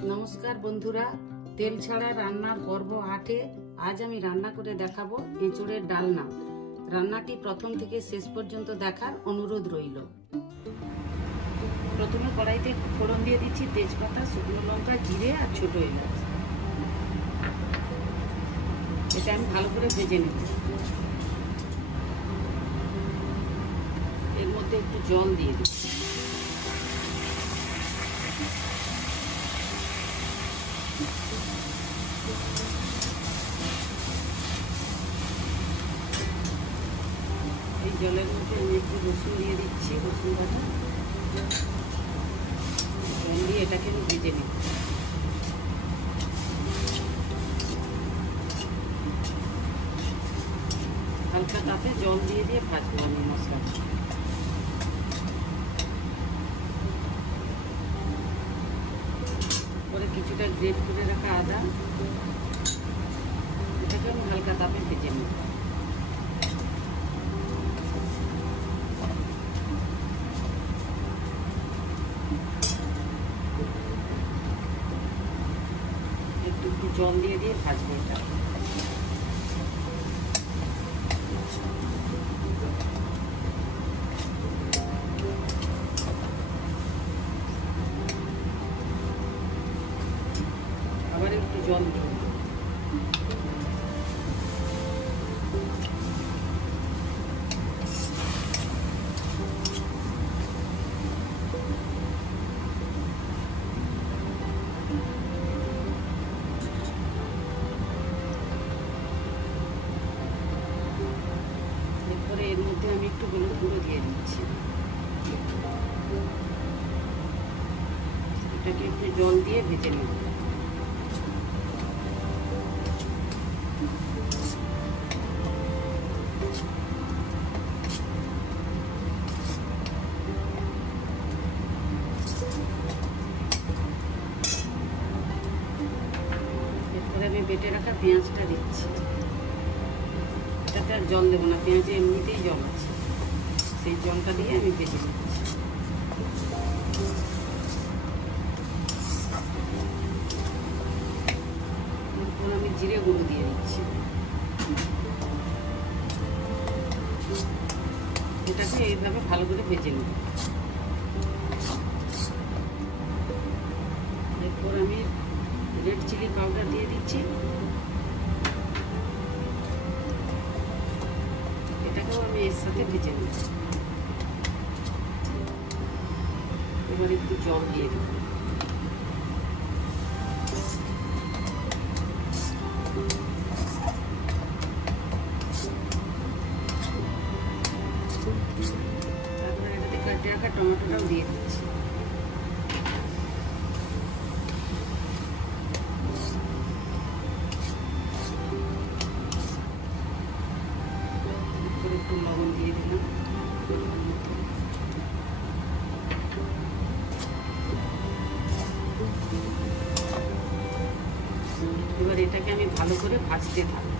নমস্কার বন্ধুরা, তেল ছাড়া রান্নার পর্ব 8-এ আজ আমি রান্না করে দেখাবো এঁচোড়ের ডালনা। রান্নাটি প্রথম থেকে শেষ পর্যন্ত দেখার অনুরোধ রইল। প্রথমে কড়াইতে ফোড়ন দিয়ে দিচ্ছি তেজপাতা, শুকনো লঙ্কা, জিরে আর ছোট এলাচ। এটা আমি ভালো করে ভেজে নেব। এর মধ্যে একটু জল দিয়ে দিচ্ছি। এই জলের মধ্যে আমি একটু রসুন দিয়ে দিচ্ছি, রসুন বাটা। জল দিয়ে এটাকে আমি ভেজে নিই। হালকা তাপে জল দিয়ে দিয়ে ভাজবো আমি মশলা। পরে কিছুটা গ্রেট করে রাখা আদা, এটাকে আমি হালকা তাপে ভেজে নিই। একটু জল দিয়ে দিয়ে ভাজবো এটা। আবার একটু জল দিই। এরপরে এর মধ্যে আমি একটু হলুদ গুঁড়ো দিয়ে দিচ্ছি। এটাকে একটু জল দিয়ে ভেজে নেব। এরপরে আমি বেটে রাখা পেঁয়াজটা দিচ্ছি। এটাতে আর জল দেবো না, পেঁয়াজে এমনিতেই জল আছে, সেই জলটা দিয়ে আমি ভেজে নিচ্ছি। এরপর আমি জিরে গুঁড়ো দিয়ে দিচ্ছি। এটাকে এইভাবে ভালো করে ভেজে নেব। এরপর আমি রেড চিলি পাউডার দিয়ে দিচ্ছি। এটাকেও আমি এর সাথে ভেজে নেব। এবার একটু জল দিয়ে দেব। তারপরে এটাতে কাটে রাখা টমেটোটাও দিয়ে দিচ্ছি। একটু লবণ দিয়ে দিলাম। এবার এটাকে আমি ভালো করে ভাজতে থাকবো।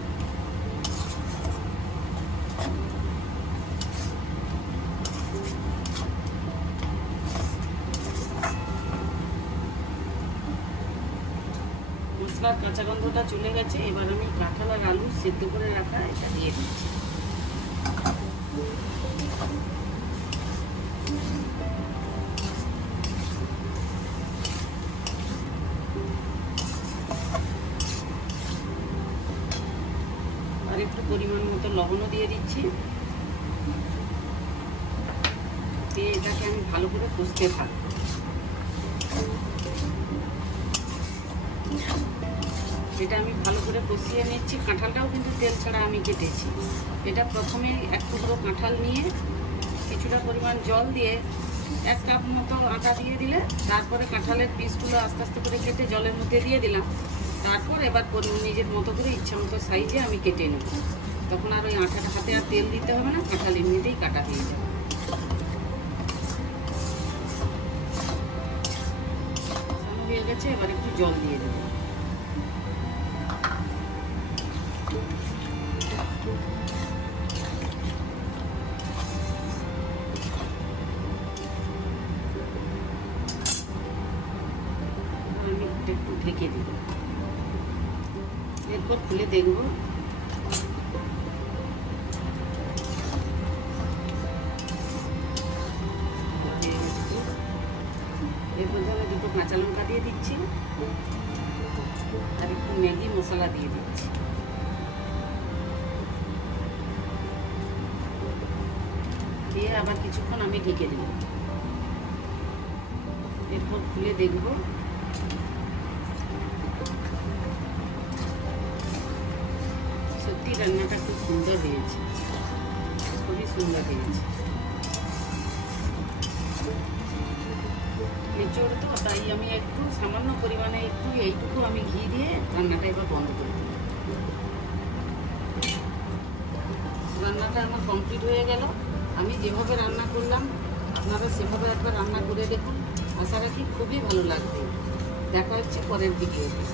মশলার কাঁচা গন্ধটা চলে গেছে। এবার আমি কাঁঠাল আর আলু সেদ্ধ করে রাখা এটা দিয়ে দিচ্ছি। আর একটু পরিমাণ মতো লবণও দিয়ে দিচ্ছি। দিয়ে এটাকে আমি ভালো করে কষতে থাকবো। এটা আমি ভালো করে কষিয়ে নিচ্ছি। কাঁঠালটাও কিন্তু তেল ছাড়া আমি কেটেছি। এটা প্রথমে এক টুকরো কাঁঠাল নিয়ে কিছুটা পরিমাণ জল দিয়ে 1 কাপ মতো আটা দিয়ে দিলে, তারপরে কাঁঠালের পিসগুলো আস্তে আস্তে করে কেটে জলের মধ্যে দিয়ে দিলাম। তারপর এবার নিজের মতো করে ইচ্ছা মতো সাইজে আমি কেটে নেব। তখন আর ওই আটাটা হাতে আর তেল দিতে হবে না, কাঁঠাল এমনিতেই কাটা হয়ে যাবে। হয়ে গেছে, এবার একটু জল দিয়ে দেবো। একটু ঢেকে দিব। এরপর খুলে দেখব। এরপর আমি দুটো কাঁচা লঙ্কা দিয়ে দিচ্ছি আর একটু ম্যাগি মশলা দিয়ে দিচ্ছি। দিয়ে আবার কিছুক্ষণ আমি ঢেকে দেব। এরপর খুলে দেখব। সত্যি রান্নাটা খুব সুন্দর হয়েছে, খুবই সুন্দর হয়েছে। এঁচড় তো তাই আমি একটু সামান্য পরিমাণে এইটুকু আমি ঘি দিয়ে রান্নাটা এবার বন্ধ করে দিই। রান্নাটা আমার কমপ্লিট হয়ে গেল। আমি যেভাবে রান্না করলাম আপনারা সেভাবে একবার রান্না করে দেখুন, আশা রাখি খুবই ভালো লাগবে। দেখা হচ্ছে পরের ভিডিওতে।